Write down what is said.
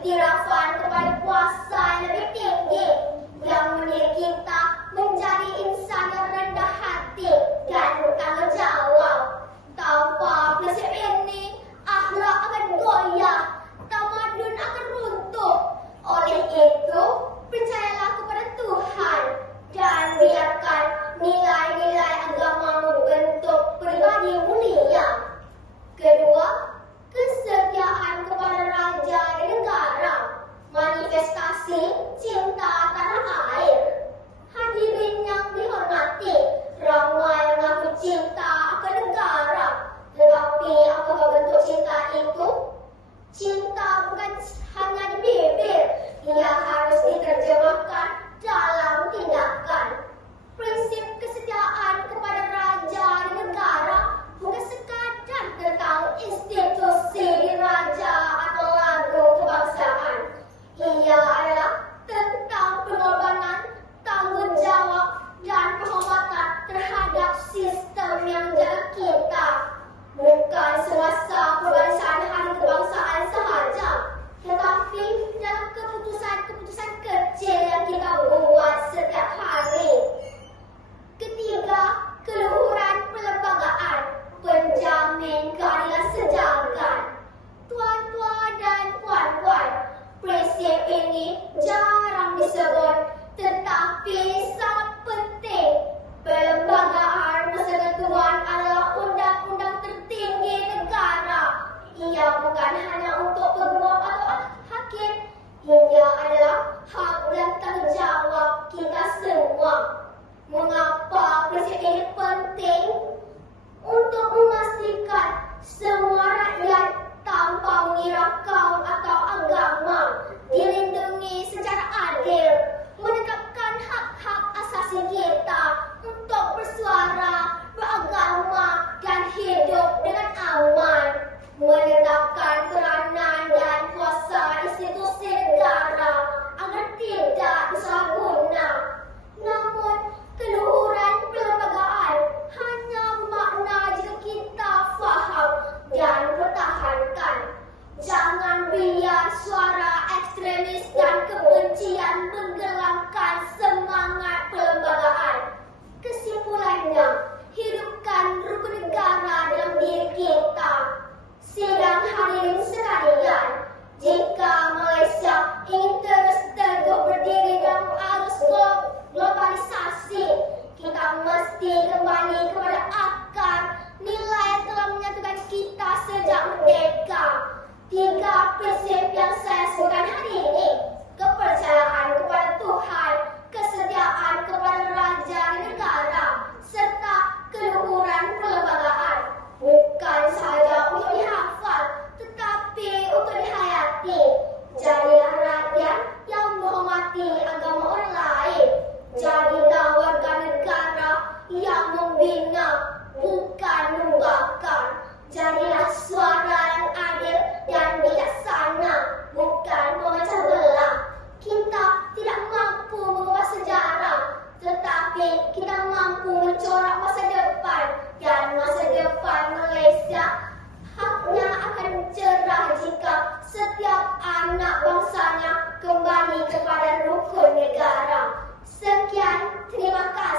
iktirafan kepada kuasa yang lebih tinggi yang mendidik kita menjadi insan yang rendah hati dan bertanggung jawab. Tanpa prinsip ini, akhlak akan goyah, tamadun akan runtuh. Oleh itu, percayalah kepada Tuhan dan biarkan nilai-nilai agama membentuk pribadi mulia. Kedua, kesetiaan kepada raja dan negara, manifestasi cinta tanah air. Hadirin yang dihormati, ramai mengaku cinta akan negara, tetapi apakah bentuk cinta itu? Cinta bukan hanya di bibir, ia harus diterjemahkan dalam tindakan. Prinsip kesetiaan kepada raja dan negara bukan sekadar tentang institusi diraja atau lagu kebangsaan. Ia adalah tentang pengorbanan, tanggung jawab dan penghormatan terhadap sistem yang menjaga kita. Bukan semasa perbarisan hari kebangsaan sahaja, tetapi dalam keputusan-keputusan kecil yang kita buat setiap hari. Ketiga, keluhuran perlembagaan, penjamin keadilan sejagat. Tuan-tuan dan puan-puan, prinsip ini jarang disebut, tetapi sangat penting. Perlembagaan persekutuan adalah undang-undang tertinggi negara. Ia bukan hanya untuk peguam atau hakim, ia adalah hak dan tanggung jawab kita semua. Mengapa prinsip ini penting? Untuk memastikan semua rakyat tanpa mengira kaum atau agama dilindungi secara adil, menegakkan hak-hak asasi kita untuk bersuara, beragama dan hidup dengan aman, menetapkan peranan dan kuasa institusi negara agar tidak disalahguna. Namun, keluhuran perlembagaan hanya bermakna jika kita faham dan pertahankan. Jangan biar suara ekstremis dan kebencian menggelamkan semangat perlembagaan. Kesimpulannya, hidupkan rukun negara dalam diri kita. Sidang hadirin sekalian, jika Malaysia ingin terus teguh berdiri dalam arus globalisasi, kita mesti kembali kepada akar nilai yang telah menyatukan kita sejak merdeka. 3 prinsip yang saya sebutkan hari ini: kepercayaan kepada Tuhan, kesetiaan kepada raja dan negara, serta keluhuran perlembagaan. Bukan sahaja untuk dihafal, tetapi untuk dihayati. Jadilah rakyat yang menghormati agama orang lain. Jadilah warga negara yang membina, bukan membakar. Jadilah suara yang adil dan bijaksana, bukan memecah belah. Kita tidak mampu mengubah sejarah, tetapi kita mampu mencorak masa depan. Dan masa depan Malaysia haknya akan cerah jika setiap anak bangsanya kembali kepada rukun negara. Sekian, terima kasih.